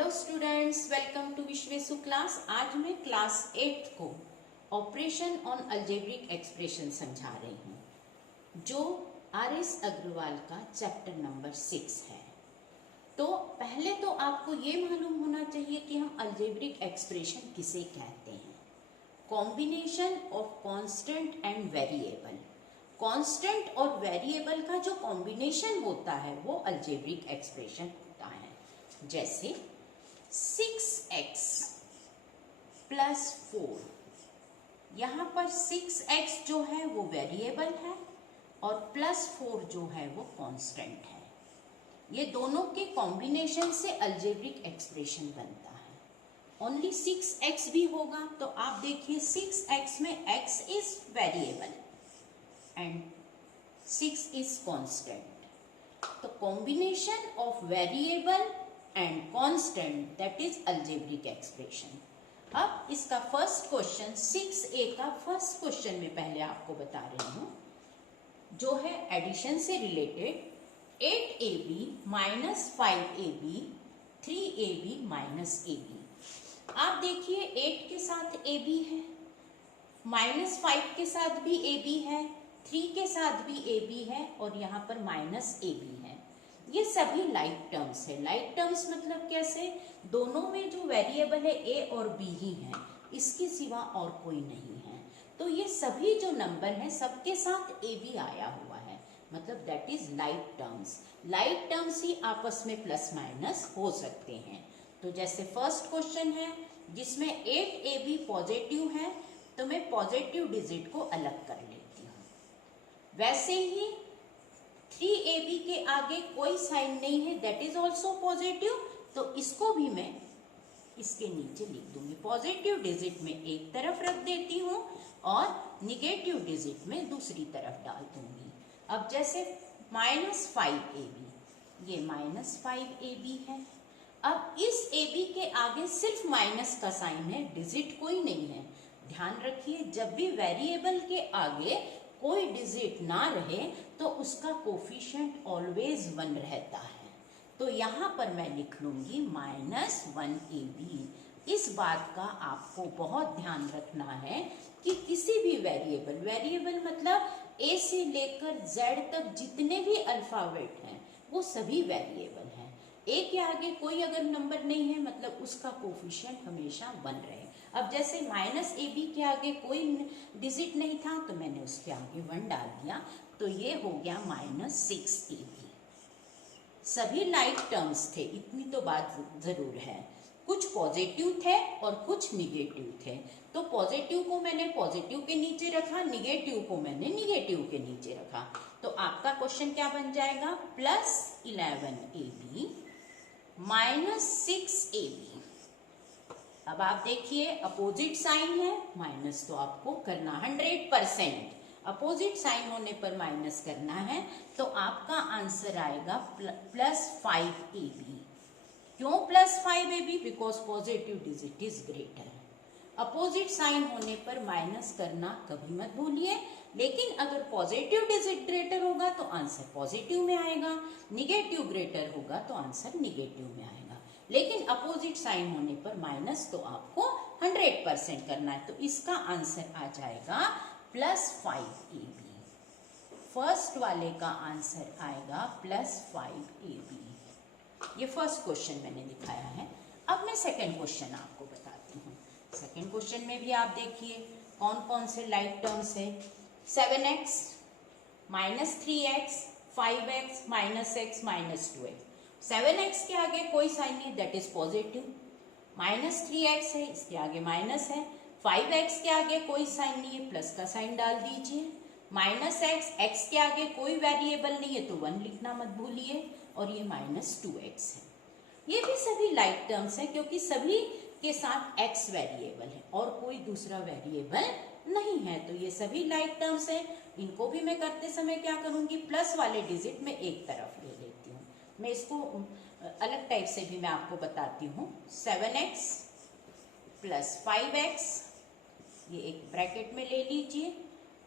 Hello students, welcome to Vishweshu class. आज मैं class 8 को ऑपरेशन ऑन अलजेब्रिक एक्सप्रेशन समझा रही हूँ, जो आर.एस. अग्रवाल का चैप्टर नंबर 6 है। तो पहले तो आपको ये मालूम होना चाहिए कि हम अलजेब्रिक एक्सप्रेशन किसे कहते हैं। Combination of constant and variable. Constant और वेरिएबल का जो कॉम्बिनेशन होता है वो अलजेब्रिक एक्सप्रेशन होता है। जैसे 6x प्लस 4, यहाँ पर 6x जो है वो वेरिएबल है और प्लस 4 जो है वो कांस्टेंट है। ये दोनों के कॉम्बिनेशन से अलजेब्रिक एक्सप्रेशन बनता है। ओनली 6x भी होगा तो आप देखिए 6x में x is variable and 6 is constant. तो combination of variable and constant that is algebraic expression. अब इसका फर्स्ट क्वेश्चन 6a का फर्स्ट क्वेश्चन में पहले आपको बता रही हूं, जो है एडिशन से related. 8ab minus 5ab 3ab minus ab। आप देखिए 8 के साथ ab है, माइनस 5 के साथ भी ab है, 3 के साथ भी ab है और यहाँ पर माइनस ab है। ये सभी लाइक टर्म्स है। लाइक टर्म्स मतलब कैसे, दोनों में जो वेरिएबल है a और b ही है, इसके सिवा और कोई नहीं है। तो ये सभी जो नंबर हैं सबके साथ a b आया हुआ है, मतलब that is like terms. Like terms ही आपस में प्लस माइनस हो सकते हैं। तो जैसे फर्स्ट क्वेश्चन है जिसमें 8ab पॉजिटिव है, तो मैं पॉजिटिव डिजिट को अलग कर लेती हूँ। वैसे ही 3ab के आगे कोई साइन नहीं है, दैट इज ऑल्सो पॉजिटिव, तो इसको भी मैं इसके नीचे लिख दूंगी। पॉजिटिव डिजिट में एक तरफ रख देती हूँ और निगेटिव डिजिट में दूसरी तरफ डाल दूंगी। अब जैसे माइनस 5ab, ये माइनस 5ab है। अब इस ab के आगे सिर्फ माइनस का साइन है, डिजिट कोई नहीं है। ध्यान रखिए, जब भी वेरिएबल के आगे कोई डिजिट ना रहे तो उसका कोफिशिएंट ऑलवेज 1 रहता है। तो यहाँ पर मैं लिख लूंगी माइनस 1ab। इस बात का आपको बहुत ध्यान रखना है कि किसी भी वेरिएबल मतलब a से लेकर z तक जितने भी अल्फाबेट हैं वो सभी वेरिएबल हैं। a के आगे कोई अगर नंबर नहीं है मतलब उसका कोफिशिएंट हमेशा 1 रहे। अब जैसे माइनस ab के आगे कोई डिजिट नहीं था तो मैंने उसके आगे 1 डाल दिया, तो ये हो गया माइनस 6ab। सभी लाइक टर्म्स थे, इतनी तो बात जरूर है। कुछ पॉजिटिव थे और कुछ निगेटिव थे, तो पॉजिटिव को मैंने पॉजिटिव के नीचे रखा, निगेटिव को मैंने निगेटिव के नीचे रखा। तो आपका क्वेश्चन क्या बन जाएगा, प्लस 11ab माइनस 6ab। अब आप देखिए अपोजिट साइन है, माइनस तो आपको करना 100%। अपोजिट साइन होने पर माइनस करना है, तो आपका आंसर आएगा प्लस 5ab। क्यों plus 5ab? Because positive digit is greater. Opposite sign होने पर माइनस करना कभी मत भूलिए, लेकिन अगर पॉजिटिव डिजिट ग्रेटर होगा तो आंसर पॉजिटिव में आएगा, निगेटिव ग्रेटर होगा तो आंसर निगेटिव में आएगा। लेकिन अपोजिट साइन होने पर माइनस तो आपको 100% करना है, तो इसका आंसर आ जाएगा प्लस 5ab। फर्स्ट वाले का आंसर आएगा प्लस 5ab। ये फर्स्ट क्वेश्चन मैंने दिखाया है। अब मैं सेकंड क्वेश्चन आपको बताती हूँ। सेकंड क्वेश्चन में भी आप देखिए कौन कौन से लाइक टर्म्स है। 7x minus 3x 5x minus x minus 2x। 7x के आगे कोई साइन नहीं, that is positive. Minus 3x है, इसके आगे माइनस है। 5x के आगे कोई साइन नहीं है, प्लस का साइन डाल दीजिए। माइनस x के आगे कोई वेरिएबल नहीं है तो 1 लिखना मत भूलिए, और ये माइनस 2x है। ये भी सभी लाइक टर्म्स है क्योंकि सभी के साथ x वेरिएबल है और कोई दूसरा वेरिएबल नहीं है, तो ये सभी लाइक टर्म्स है। इनको भी मैं करते समय क्या करूंगी, प्लस वाले डिजिट में एक तरफ ले लेती हूँ। मैं इसको अलग टाइप से भी मैं आपको बताती हूँ। 7x प्लस 5x, ये एक ब्रैकेट में ले लीजिए,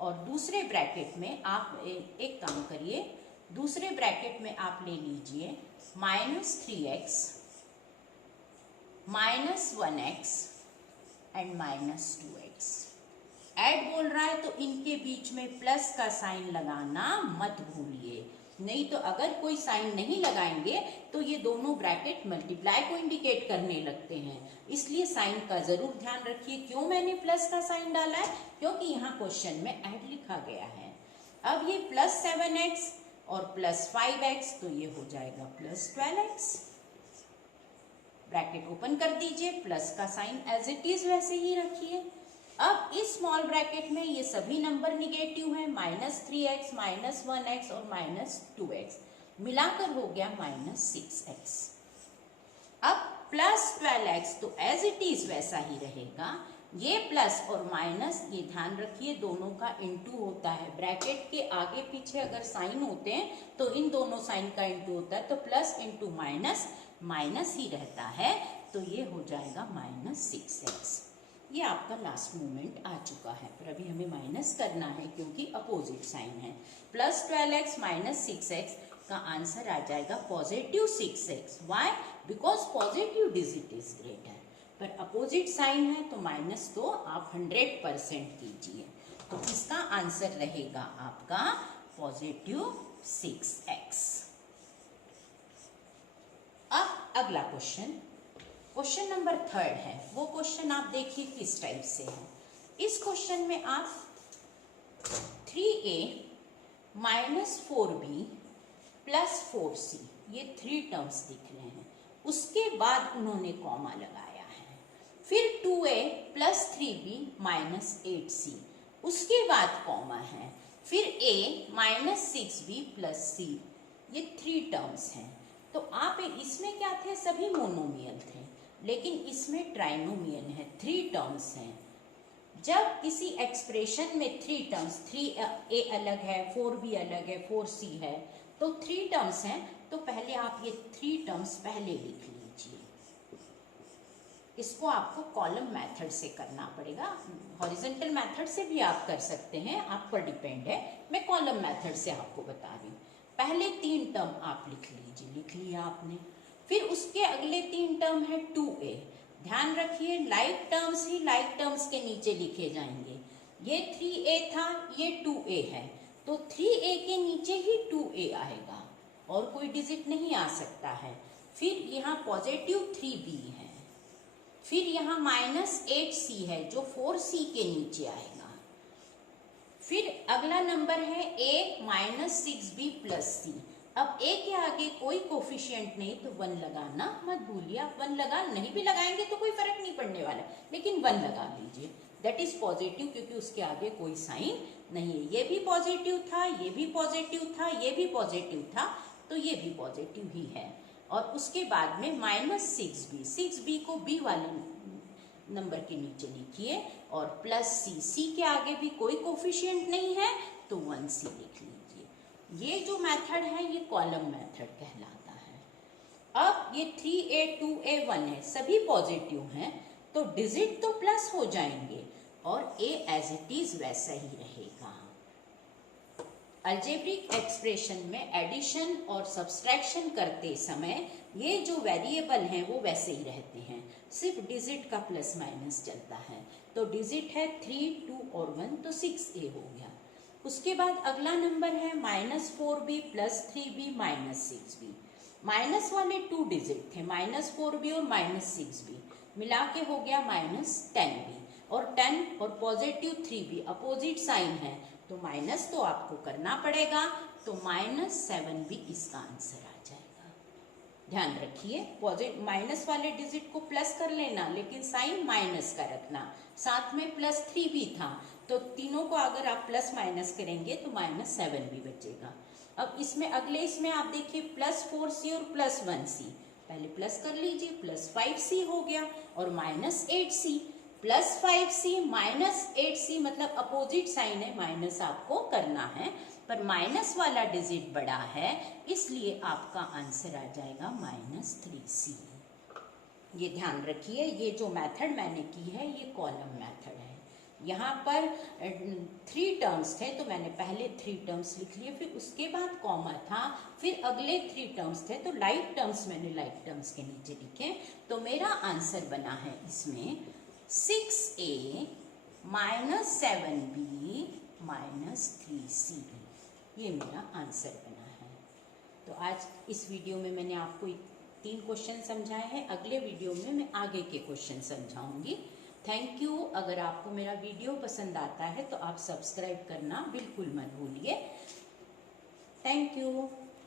और दूसरे ब्रैकेट में आप एक काम करिए, दूसरे ब्रैकेट में आप ले लीजिए minus 3x -1x and -2x। Add बोल रहा है तो इनके बीच में प्लस का साइन लगाना मत भूलिए, नहीं तो अगर कोई साइन नहीं लगाएंगे तो ये दोनों ब्रैकेट मल्टीप्लाई को इंडिकेट करने लगते हैं, इसलिए साइन का जरूर ध्यान रखिए। क्यों मैंने प्लस का साइन डाला है? क्योंकि यहाँ क्वेश्चन में ऐड लिखा गया है। अब ये +7x और +5x, तो ये हो जाएगा +12x। ब्रैकेट ओपन कर दीजिए, प्लस का साइन एज इट इज वैसे ही रखिए। अब इस स्मॉल ब्रैकेट में ये सभी नंबर निगेटिव हैं, -3x, -1x और -2x, मिलाकर हो गया -6x। अब +12x तो एज इट इज वैसा ही रहेगा, ये प्लस और माइनस, ये ध्यान रखिए दोनों का इनटू होता है। ब्रैकेट के आगे पीछे अगर साइन होते हैं तो इन दोनों साइन का इनटू होता है, तो प्लस इंटू माइनस माइनस ही रहता है, तो ये हो जाएगा -6x। ये आपका लास्ट मोमेंट आ चुका है, पर अभी हमें माइनस करना है क्योंकि अपोजिट साइन है। +12x -6x का आंसर आ जाएगा +6x। Why? Because positive digit is greater, पर अपोजिट साइन है तो माइनस तो आप 100% कीजिए, तो इसका आंसर रहेगा आपका +6x। अब अगला क्वेश्चन नंबर 3 है। वो क्वेश्चन आप देखिए किस टाइप से है। इस क्वेश्चन में आप 3a -4b +4c, ये 3 टर्म्स दिख रहे हैं, उसके बाद उन्होंने कॉमा लगाया है। फिर 2a +3b -8c, उसके बाद कॉमा है। फिर a -6b +c, ये 3 टर्म्स हैं। तो आप इसमें क्या थे? सभी मोनोमियल थे, लेकिन इसमें ट्राइनोमियल है, 3 टर्म्स हैं। जब किसी एक्सप्रेशन में 3 टर्म्स, 3a अलग है, 4b अलग है, 4c है, तो 3 टर्म्स हैं, तो पहले आप ये 3 टर्म्स पहले लिख लीजिए। इसको आपको कॉलम मेथड से करना पड़ेगा, हॉरिजॉन्टल मेथड से भी आप कर सकते हैं, आप पर डिपेंड है। मैं कॉलम मेथड से आपको बता रही हूँ। पहले 3 टर्म आप लिख लीजिए, लिख लिया आपने। फिर उसके अगले 3 टर्म है 2a। ध्यान रखिए लाइक टर्म्स ही लाइक टर्म्स के नीचे लिखे जाएंगे। ये 3a था, ये 2a है, तो 3a के नीचे ही 2a आएगा और कोई डिजिट नहीं आ सकता है। फिर यहाँ +3b है, फिर यहाँ -8c है जो 4c के नीचे आएगा। फिर अगला नंबर है a -6b +c। अब a के आगे कोई कोफिशिएंट नहीं तो 1 लगाना मत भूलिए। आप 1 लगा, नहीं भी लगाएंगे तो कोई फर्क नहीं पड़ने वाला, लेकिन 1 लगा लीजिए, दैट इज पॉजिटिव, क्योंकि उसके आगे कोई साइन नहीं है। ये भी पॉजिटिव था, ये भी पॉजिटिव था, ये भी पॉजिटिव था, तो ये भी पॉजिटिव ही है। और उसके बाद में -6b, 6b को b वाले नंबर के नीचे लिखिए, और +c के आगे भी कोई कोफिशिएंट नहीं है तो 1c लिख लीजिए। ये जो मेथड है ये कॉलम मेथड कहलाता है। अब ये 3a 2a 1 है, सभी पॉजिटिव हैं, तो डिजिट तो प्लस हो जाएंगे और a एज इट इज वैसा ही रहेगा। अल्जेब्रिक एक्सप्रेशन में एडिशन और सब्सट्रैक्शन करते समय ये जो वेरिएबल हैं वो वैसे ही रहते हैं, सिर्फ डिजिट का प्लस माइनस चलता है। तो डिजिट है 3, 2 और 1, तो 6a हो गया। उसके बाद अगला नंबर है -4b +3b -6b। माइनस वाले 2 डिजिट थे, -4b और -6b, मिला के हो गया -10b, और 10 और +3b अपोजिट साइन है, तो माइनस तो आपको करना पड़ेगा, तो -7 भी इसका आंसर आ जाएगा। ध्यान रखिए माइनस वाले डिजिट को प्लस कर लेना, लेकिन साइन माइनस का रखना। साथ में +3 भी था, तो तीनों को अगर आप प्लस माइनस करेंगे तो -7 भी बचेगा। अब इसमें इसमें आप देखिए +4c और +1c, पहले प्लस कर लीजिए, +5c हो गया, और -8c, +5c -8c, मतलब अपोजिट साइन है, माइनस आपको करना है, पर माइनस वाला डिजिट बड़ा है, इसलिए आपका आंसर आ जाएगा -3c। ये ध्यान रखिए, ये जो मेथड मैंने की है ये कॉलम मेथड है। यहाँ पर 3 टर्म्स थे तो मैंने पहले 3 टर्म्स लिख लिए, फिर उसके बाद कॉमा था, फिर अगले 3 टर्म्स थे तो लाइक टर्म्स मैंने लाइक टर्म्स के नीचे लिखे। तो मेरा आंसर बना है इसमें 6a minus 7b minus 3c, ये मेरा आंसर बना है। तो आज इस वीडियो में मैंने आपको 3 क्वेश्चन समझाए हैं, अगले वीडियो में मैं आगे के क्वेश्चन समझाऊंगी। Thank you. अगर आपको मेरा वीडियो पसंद आता है तो आप सब्सक्राइब करना बिल्कुल मत भूलिए। Thank you.